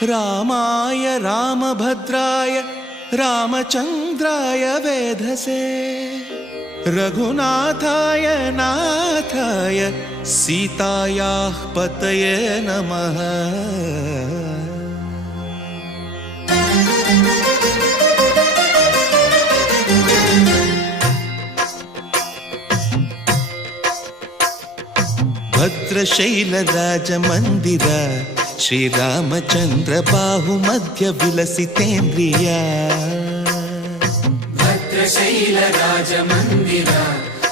रामाय रामभद्राय रामचन्द्राय वेधसे रघुनाथाय नाथाय सीतायाः पतये नमः। भद्रशैलराजमन्दिर श्रीरामचन्द्र बाहुमध्य विलसितेन्द्रिया। भद्रशैलराजमन्दिर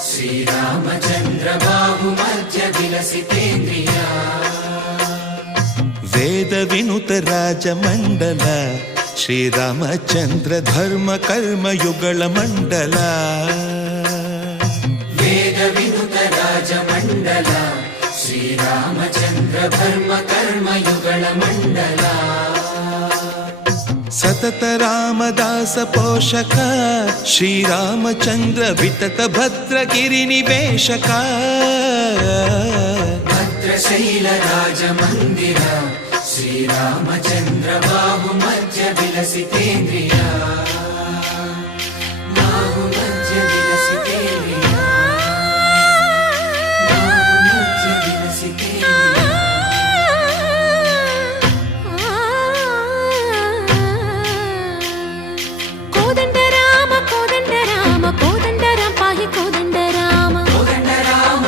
श्रीरामचन्द्र बाहुमध्य विलसितेन्द्रिया। वेदविनुत राजमण्डल श्रीरामचन्द्र धर्म कर्म युगल मण्डल। वेदविनुत राजमण्डल श्रीरामचन्द्र धर्म कर्म युगल मण्डल। सतत रामदास पोषक श्रीरामचन्द्र वितत भद्रगिरि निवेशक। भद्रशैल राजमन्दिर श्रीरामचन्द्र बाहुमध्य विलसितेन्द्रिया। बाहुमध्य विलसितेन्द्रिया। बाहुमध्य विलसितेन्द्रिया। कोदंड राम पाहि कोदंड राम। कोदंड राम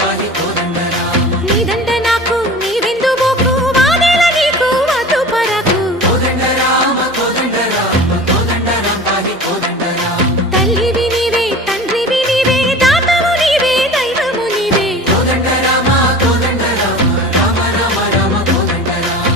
पाहि कोदंड राम। नी दंड नाकु नी विंदु बोकु वादेल नीकु वतु परकु। कोदंड राम पाहि कोदंड राम। तल्लिवि नीवे तंड्रिवि नीवे दातवु नीवे दैवमु नीवे। कोदंड राम राम राम राम कोदंड राम।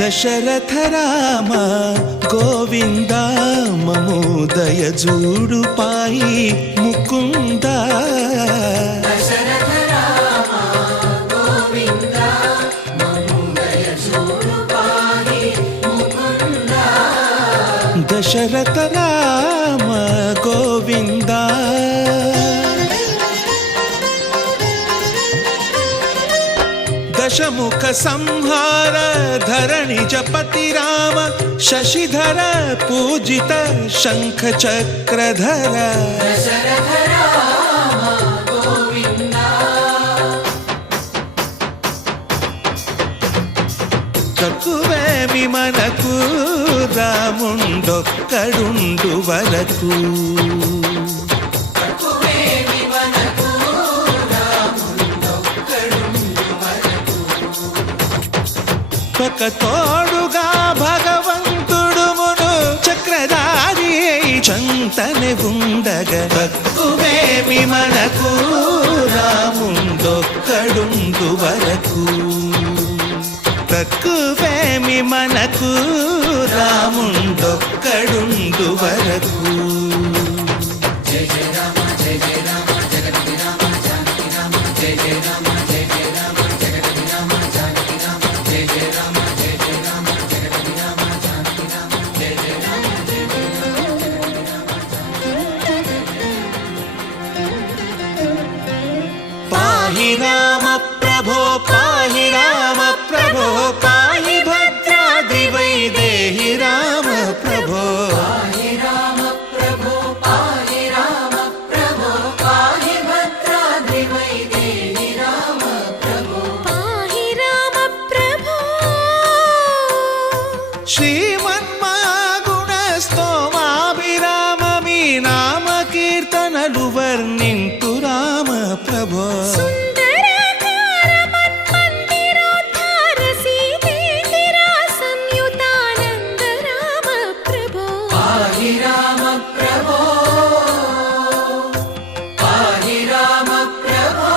दशरथ राम गोविंद ममोदय जूडु पाहि मुकुंद। दशरथ राम गोविंद ममोदय जूडु पाहि मुकुंद। दशरथ राम गोविंद दशमुख संहार धरणि जपति राम शशिधर पूजित शंख चक्रधर। दशरथ राम गोविंद। తక్కువేమి మనకు రాముండొక్కడుండు వరకు। ఒక తోడుగా భగవంతుడు మును చక్రధారి చంతనే ఉండగా తక్కువేమి మనకు రాముండొక్కడుండు వరకు। తక్కువేమి మనకు రాముండొక్కడుండు వరకు। జయ జయ రామ జయ జయ రామ జగతి రామ జానకి రామ జయ జయ రామ జయ జయ రామ జగతి రామ జానకి రామ జయ జయ రామ జయ జయ రామ జగతి రామ జానకి రామ జయ జయ రామ జయ జయ రామ పాహి రామ ప్రభో పాహి రామ ప్రభో పాహి భద్రాద్రి వైదేహి రామ ప్రభో। పాహి రామ ప్రభో పాహి రామ ప్రభో పాహి భద్రాద్రి వైదేహి రామ ప్రభో। పాహి రామ ప్రభో। శ్రీమన్మాగుణ స్తోమాభిరామ మీ నామ కీర్తనలు వర్ణింతు రామ ప్రభో। సుందరాకార మన్మందిరోద్ధార సీతేందిరా సంయుతానంద రామ ప్రభో। పాహి రామ ప్రభో పాహి రామ ప్రభో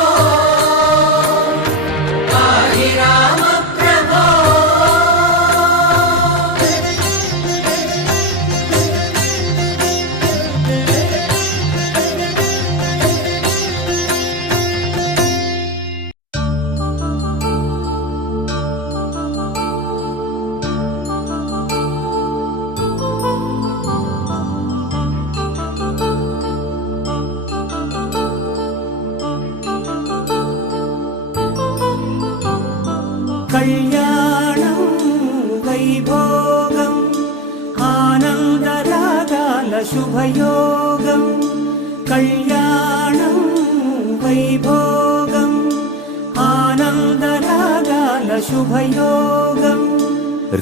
పాహి రామ ప్రభో। వైభోగం ఆనందరాగాల శుభయోగం కళ్యాణం వైభోగం ఆనందరాగాల శుభయోగం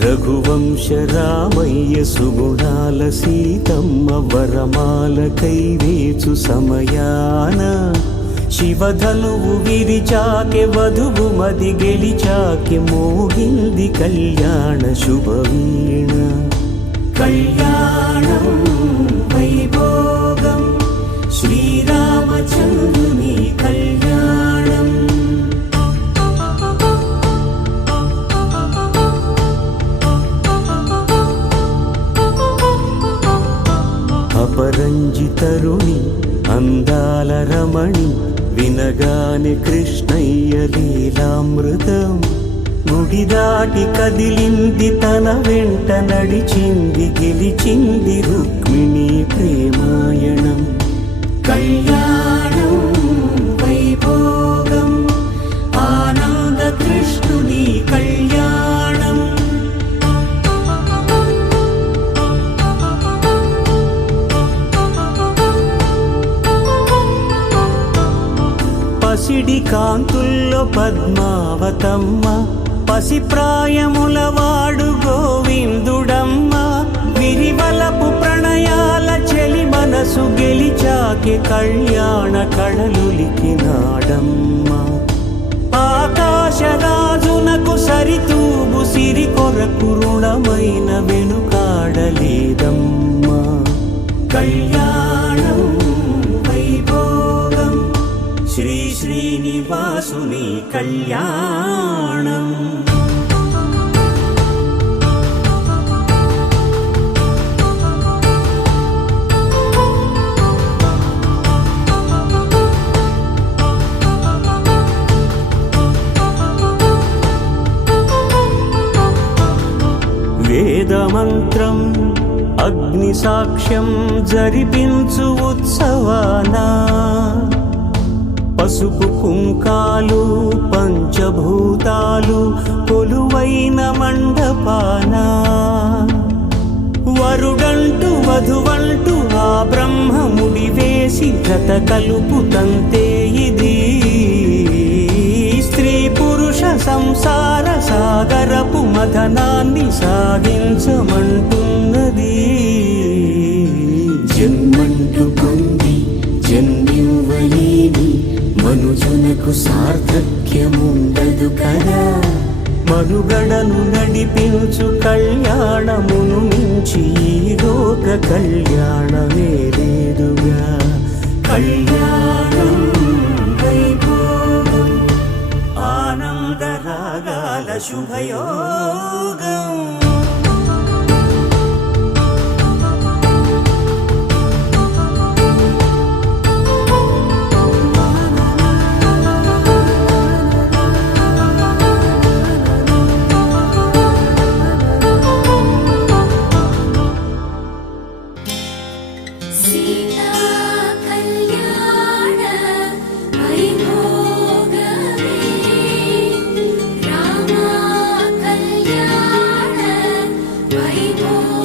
రఘువంశ రామయ్య సుగుణాల సీతమ్మ వరమాల కైవేచు సమయాన శివధనువు విరిచాకె వధువు మది గెలిచాకె మోగింది కళ్యాణ శుభవీణ కళ్యాణం వైభోగం శ్రీరామచంద్రుని కళ్యాణం అపరంజి తరుణి అందాల రమణి వినగానే కృష్ణయ్య లీలామృతం గుడి దాటి కదిలింది తన వెంట నడిచింది గెలిచింది రుక్మిణి ప్రేమాయణం కళ్యాణం వైభోగం ఆనంద కృష్ణుని కళ్యాణం పసిడి కాంతుల్లో పద్మావతమ్మ పసిప్రాయముల వాడు గోవిందుడమ్మ విరివలపు ప్రణయాల చెలి మనసు గెలిచాకే కళ్యాణ కళలులికినాడమ్మ ఆకాశరాజునకు సరితూబు సిరి కొరకు రుణమైన వెనుకాడలేదమ్మ కళ్యాణం వైభోగం శ్రీ శ్రీనివాసుని కళ్యాణం వేదమంత్రం అగ్ని సాక్ష్యం జరిపించు ఉత్సవానా పసుపు కుంకాలు పంచభూతాలు కొలువైన మండపాన వరుడంటూ వధువంటూ ఆ బ్రహ్మముడి వేసి గత కలుపు తంతే ఇది స్త్రీ పురుష సంసార సాగరపు మథనాన్ని సాగించమంటున్నది జన్మంటూ పొంది జన్మివ్వలేని మనుజునకు సార్థక్యముండదు కదా మనుగడను నడిపించు కళ్యాణమును మించి ఈ లోక కళ్యాణమే లేదుగా కళ్యాణం వైభోగం ఆనందరాగాల శుభయోగం సీతా కళ్యాణ వైభోగమే రామ కళ్యాణ వైభోగమే